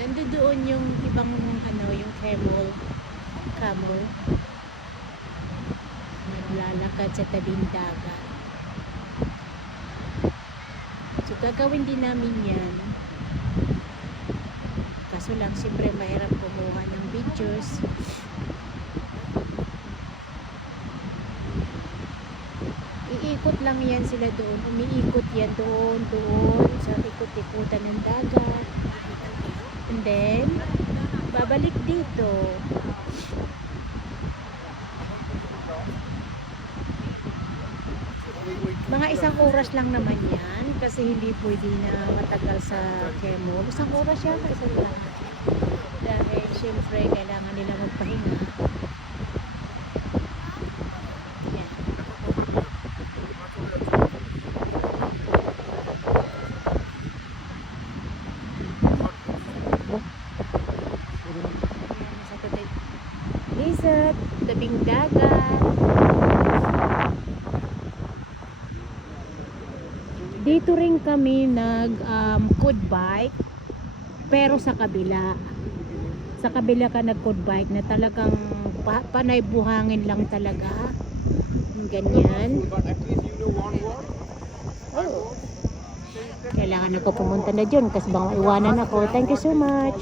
nandoon yung ibang ano, yung camel naglalakad sa tabing dagat. So gagawin din namin yan, kaso lang siyempre mahirap kumuha ng videos. Iikot lang yan sila doon, umiikot yan doon sa ikot-ikutan ng dagat, and then babalik dito. Mga 1 oras lang naman yan, kasi hindi pwede na matagal sa camel. 1 oras yan, isang lang, dahil syempre kailangan nila magpahinga. Yan. Desert, tabing dagat. Dito rin kami quad bike, pero sa kabila ka nag quad bike na talagang panay buhangin lang talaga, ganyan. Oh, kailangan ako pumunta na dyan kasi bang iwanan ako. Thank you so much.